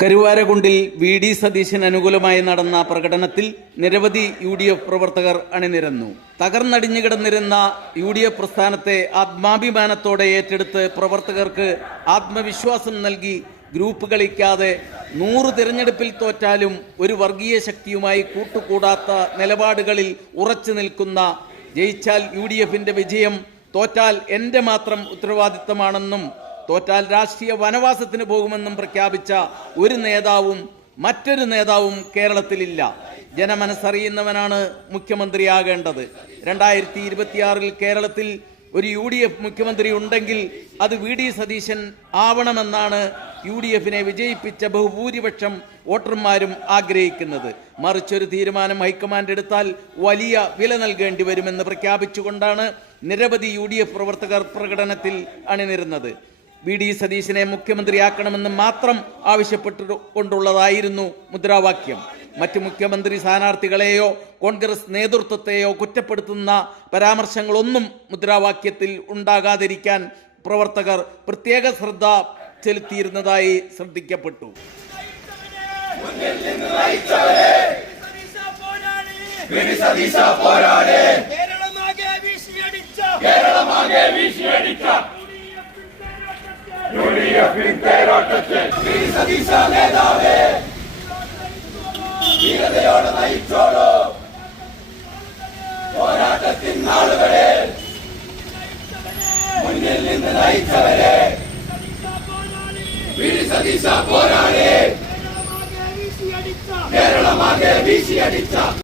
കരുവാരകുണ്ടിൽ VD. സതീശന് അനുകൂലമായി നടന്ന പ്രകടനത്തിൽ നിരവധി UDF പ്രവർത്തകർ അണിനിരന്നു. തകർന്നടിഞ്ഞു കിടന്നിരുന്ന UDF പ്രസ്ഥാനത്തെ ആത്മാഭിമാനത്തോടെ ഏറ്റെടുത്ത് പ്രവർത്തകർക്ക് ആത്മവിശ്വാസം നൽകി ഗ്രൂപ്പ് കളിക്കാതെ 100 തിരഞ്ഞെടുപ്പിൽ തോറ്റാലും ഒരു വർഗീയ ശക്തിയുമായി കൂട്ടുകൂടാത്ത നിലപാടുകളിൽ ഉറച്ചു നിൽക്കുന്ന, ജയിച്ചാൽ UDFന്റെ വിജയം, തോറ്റാൽ എൻ്റെ മാത്രം ഉത്തരവാദിത്തമാണെന്നും തോറ്റാൽ രാഷ്ട്രീയ വനവാസത്തിന് പോകുമെന്നും പ്രഖ്യാപിച്ച ഒരു നേതാവും മറ്റൊരു നേതാവും കേരളത്തിലില്ല. ജനമനസ്സറിയുന്നവനാണ് മുഖ്യമന്ത്രിയാകേണ്ടത്. 2026 കേരളത്തിൽ ഒരു UDF മുഖ്യമന്ത്രി ഉണ്ടെങ്കിൽ അത് വി.ഡി. സതീശൻ ആവണമെന്നാണ് UDFനെ വിജയിപ്പിച്ച ബഹുഭൂരിപക്ഷം വോട്ടർമാരും ആഗ്രഹിക്കുന്നത്. മറിച്ചൊരു തീരുമാനം ഹൈക്കമാൻഡ് എടുത്താൽ വലിയ വില നൽകേണ്ടി വരുമെന്ന് പ്രഖ്യാപിച്ചുകൊണ്ടാണ് നിരവധി UDF പ്രവർത്തകർ പ്രകടനത്തിൽ അണിനിരുന്നത്. വി.ഡി. സതീശനെ മുഖ്യമന്ത്രിയാക്കണമെന്ന് മാത്രം ആവശ്യപ്പെട്ടുകൊണ്ടുള്ളതായിരുന്നു മുദ്രാവാക്യം. മറ്റ് മുഖ്യമന്ത്രി സ്ഥാനാർത്ഥികളെയോ കോൺഗ്രസ് നേതൃത്വത്തെയോ കുറ്റപ്പെടുത്തുന്ന പരാമർശങ്ങളൊന്നും മുദ്രാവാക്യത്തിൽ ഉണ്ടാകാതിരിക്കാൻ പ്രവർത്തകർ പ്രത്യേക ശ്രദ്ധ ചെലുത്തിയിരുന്നതായി ശ്രദ്ധിക്കപ്പെട്ടു. ധീരതയോടെ നയിച്ചോളൂ പോരാട്ടത്തിൻ നാളുകളിൽ, മുന്നിൽ നിന്ന് നയിച്ചവരെ വി.ഡി. സതീശ പോരാളി, കേരളമാകെ വീശിയടിച്ച